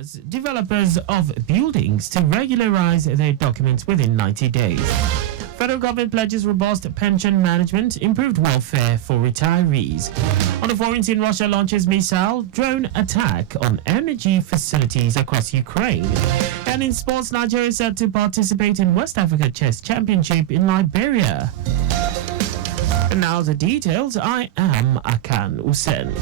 As developers of buildings to regularize their documents within 90 days. Federal government pledges robust pension management, improved welfare for retirees. On the foreign scene, Russia launches missile drone attack on energy facilities across Ukraine. And in sports, Nigeria is set to participate in West Africa Chess Championship in Liberia. And now the details. I am Akan Usen.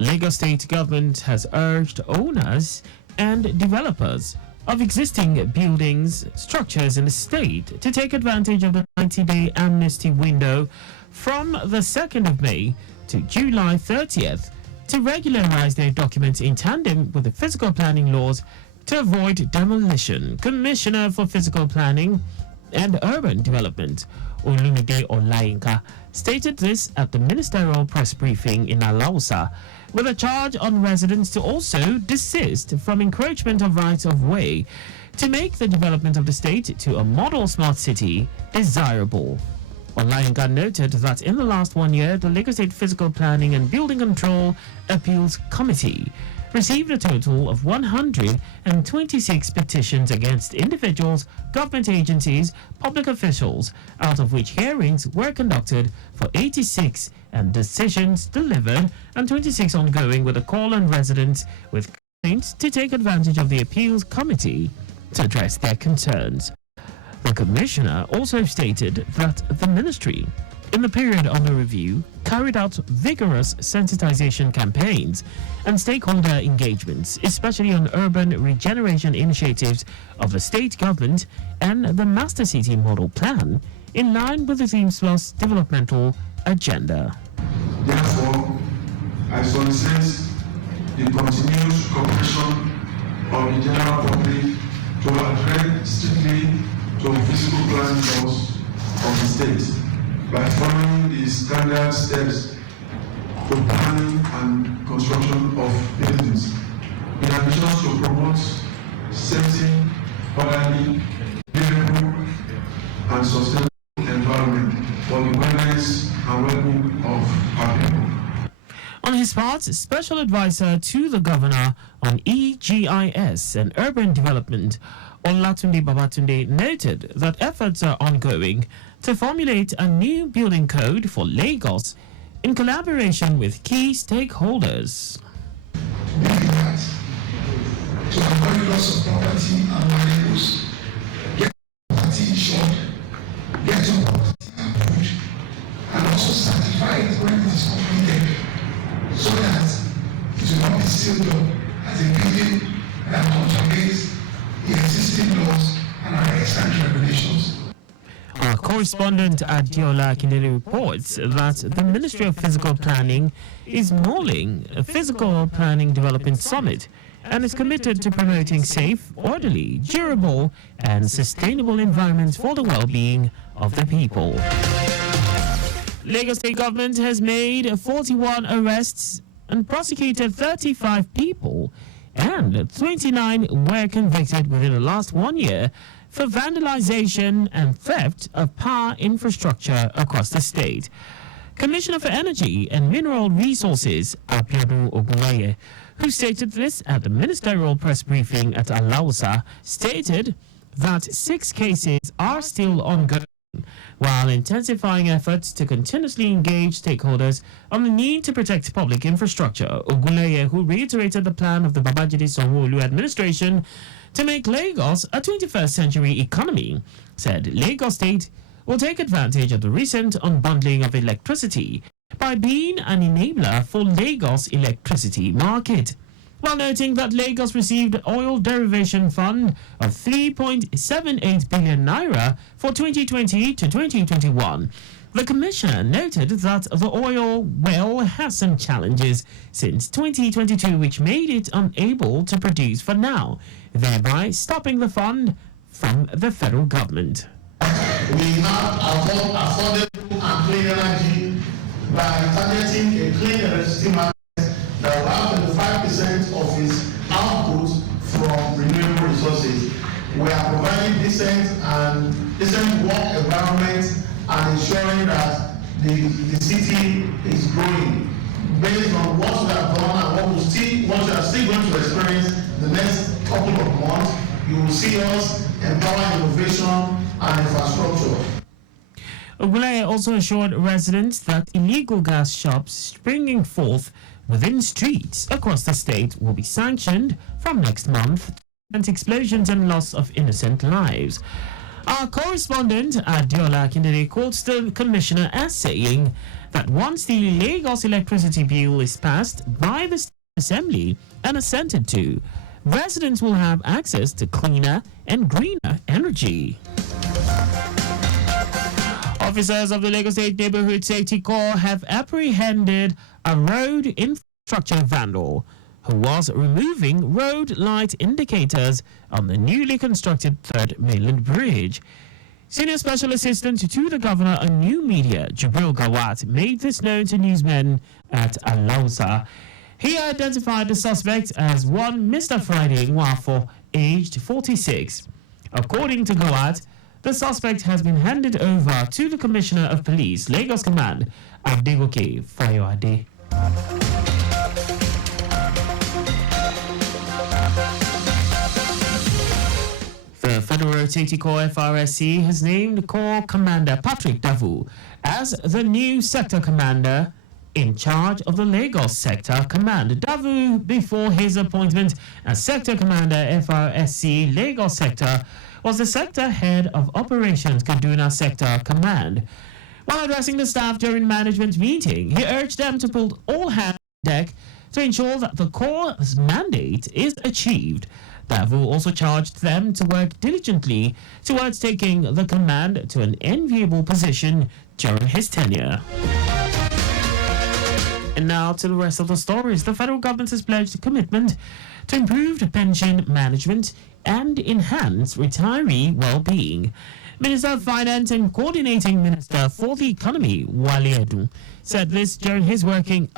Lagos State government has urged owners and developers of existing buildings, structures in the state to take advantage of the 90-day amnesty window from the 2nd of May to July 30th to regularize their documents in tandem with the physical planning laws to avoid demolition. Commissioner for Physical Planning and Urban Development, Olumide Olayinka, stated this at the ministerial press briefing in Alausa, with a charge on residents to also desist from encroachment of rights of way to make the development of the state to a model smart city desirable. Olayinka noted that in the last 1 year, the Lagos State Physical Planning and Building Control Appeals Committee received a total of 126 petitions against individuals, government agencies, public officials, out of which hearings were conducted for 86 and decisions delivered and 26 ongoing, with a call on residents with complaints to take advantage of the appeals committee to address their concerns. The commissioner also stated that the ministry, in the period under review, carried out vigorous sensitization campaigns and stakeholder engagements, especially on urban regeneration initiatives of the state government and the Master City Model Plan, in line with the Themes Plus developmental agenda. Therefore, I solicit the continued cooperation of the general public to adhere strictly to physical planning laws of the state by following the standard steps to planning and construction of buildings, in addition to promote safety, orderly, livable, and sustainable environment for the wellness and well-being of our people. On his part, Special Advisor to the Governor on EGIS and Urban Development, Olatunde Babatunde, noted that efforts are ongoing to formulate a new building code for Lagos in collaboration with key stakeholders. To avoid loss of property and valuables, get property insured, get your property approved, and also certified when it is completed, so that it will not be sealed up as a building that contravenes the existing laws and our extant regulations. Our correspondent Adiola Kindele reports that the Ministry of Physical Planning is mulling a Physical Planning Development Summit and is committed to promoting safe, orderly, durable, and sustainable environments for the well-being of the people. Lagos State government has made 41 arrests and prosecuted 35 people, and 29 were convicted within the last 1 year for vandalization and theft of power infrastructure across the state. Commissioner for Energy and Mineral Resources, Abiodun Ogunleye, who stated this at the ministerial press briefing at Alausa, stated that 6 cases are still ongoing, while intensifying efforts to continuously engage stakeholders on the need to protect public infrastructure. Ogunleye, who reiterated the plan of the Babajide Sanwo-Olu administration to make Lagos a 21st century economy, said Lagos State will take advantage of the recent unbundling of electricity by being an enabler for Lagos electricity market, while noting that Lagos received oil derivation fund of 3.78 billion naira for 2020 to 2021. The commissioner noted that the oil well has some challenges since 2022, which made it unable to produce for now, thereby stopping the fund from the federal government. We now afford affordable and clean energy by targeting a clean electricity market that will have 25% of its output from renewable resources. We are providing decent work environment and ensuring that the city is growing based on what we have done and what you are still going to experience the next couple of months. You will see us empower innovation and infrastructure. Ogunleye also assured residents that illegal gas shops springing forth within streets across the state will be sanctioned from next month to prevent explosions and loss of innocent lives. Our correspondent Adiola Akindele quotes the commissioner as saying that once the Lagos electricity bill is passed by the State Assembly and assented to, residents will have access to cleaner and greener energy. Officers of the Lagos State Neighborhood Safety Corps have apprehended a road infrastructure vandal who was removing road light indicators on the newly constructed Third Mainland Bridge. Senior Special Assistant to the Governor on New Media, Jibril Gawat, made this known to newsmen at Alausa. He identified the suspect as one Mr. Friday Nwafo, aged 46. According to Gawat, the suspect has been handed over to the Commissioner of Police, Lagos Command, Adegoke Fayoade. The Federal Safety Corps FRSC has named Corps Commander Patrick Davu as the new sector commander in charge of the Lagos Sector Command. Davu, before his appointment as Sector Commander FRSC Lagos Sector, was the sector head of Operations Kaduna Sector Command. While addressing the staff during management meeting, he urged them to put all hands on deck to ensure that the Corps' mandate is achieved. Davu also charged them to work diligently towards taking the command to an enviable position during his tenure. And now to the rest of the stories. The federal government has pledged a commitment to improved pension management and enhance retiree well-being. Minister of Finance and Coordinating Minister for the Economy, Wale Edun, said this during his working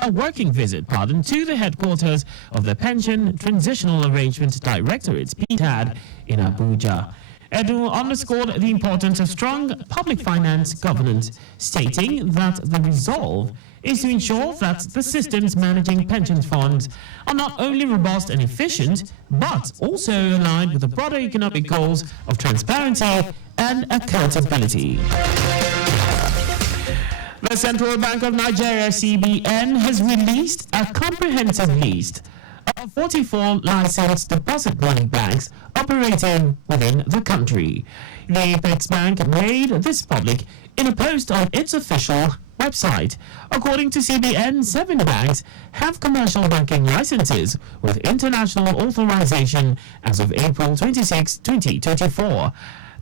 visit to the headquarters of the Pension Transitional Arrangement Directorate, PTAD, in Abuja. Edu underscored the importance of strong public finance governance, stating that the resolve is to ensure that the systems managing pension funds are not only robust and efficient, but also aligned with the broader economic goals of transparency and accountability. The Central Bank of Nigeria, CBN, has released a comprehensive list of 44 licensed deposit money banks operating within the country. The Apex Bank made this public in a post on its official website. According to CBN, 7 banks have commercial banking licenses with international authorization as of April 26, 2024.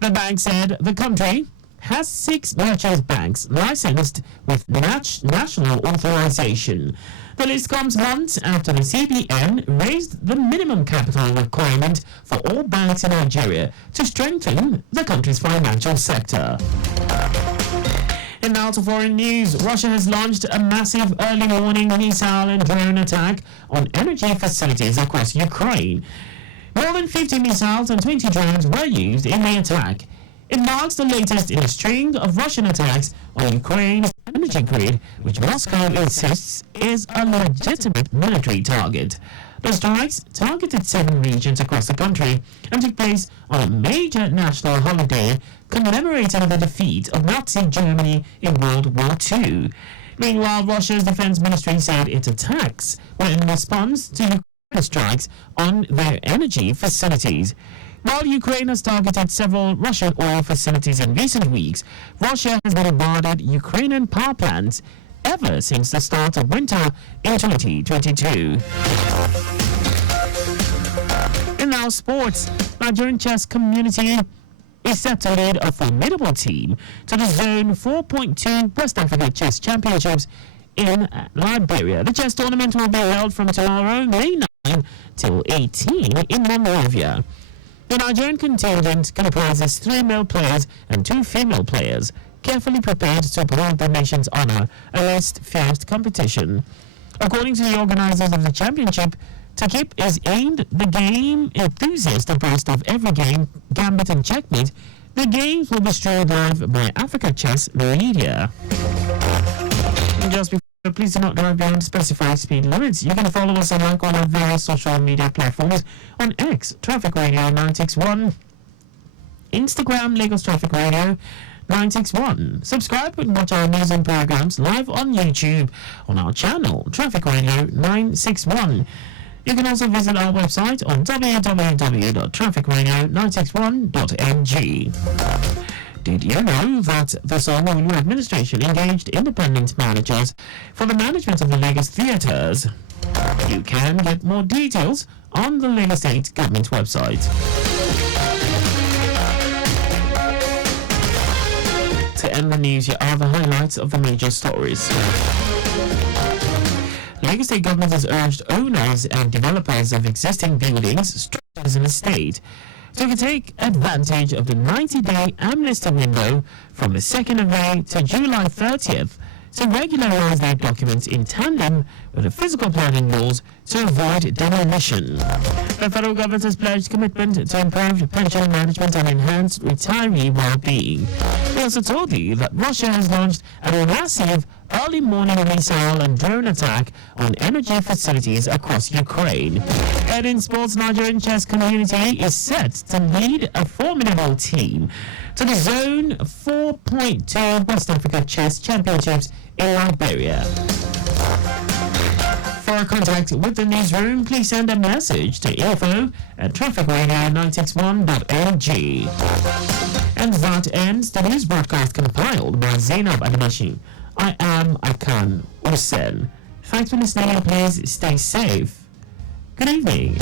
The bank said the country has 6 merchant banks licensed with national authorization. The list comes months after the CBN raised the minimum capital requirement for all banks in Nigeria to strengthen the country's financial sector. And now to foreign news. Russia has launched a massive early morning missile and drone attack on energy facilities across Ukraine. More than 50 missiles and 20 drones were used in the attack. It marks the latest in a string of Russian attacks on Ukraine's energy grid, which Moscow insists is a legitimate military target. The strikes targeted 7 regions across the country and took place on a major national holiday commemorating the defeat of Nazi Germany in World War II. Meanwhile, Russia's defense ministry said its attacks were in response to Ukraine's strikes on their energy facilities. While Ukraine has targeted several Russian oil facilities in recent weeks, Russia has bombarded Ukrainian power plants ever since the start of winter in 2022. And now sports. Nigerian chess community is set to lead a formidable team to the Zone 4.2 West Africa Chess Championships in Liberia. The chess tournament will be held from tomorrow, May 9 till 18 in Monrovia. The Nigerian contingent comprises 3 male players and 2 female players, carefully prepared to uphold the nation's honor amidst fierce competition. According to the organizers of the championship, to keep is aimed the game enthusiast abreast of every game, gambit and checkmate. The games will be streamed live by Africa Chess Media. Just before, please do not drive beyond specified speed limits. You can follow us on all our various social media platforms on X, Traffic Radio 961, Instagram, Lagos Traffic Radio 961. Subscribe and watch our news and programs live on YouTube on our channel, Traffic Radio 961. You can also visit our website on www.trafficradio961.ng. Did you know that the Sanwo-Olu administration engaged independent managers for the management of the Lagos theatres? You can get more details on the Lagos State Government website. To end the news, here are the highlights of the major stories. Lagos State Government has urged owners and developers of existing buildings, structures in the state to take advantage of the 90-day amnesty window from the 2nd of May to July 30th to regularize their documents in tandem with the physical planning laws to avoid demolition. The federal government has pledged commitment to improved pension management and enhanced retiree well-being. We also told you that Russia has launched a massive early morning missile and drone attack on energy facilities across Ukraine. And in sports, Nigerian chess community is set to lead a formidable team to the Zone 4.2 West Africa Chess Championships in Liberia. For contact with the newsroom, please send a message to info@trafficradio961.ng. And that ends the news broadcast compiled by Zainab Adamashi. I am Akan Usen. Thanks for listening and please stay safe. Good evening.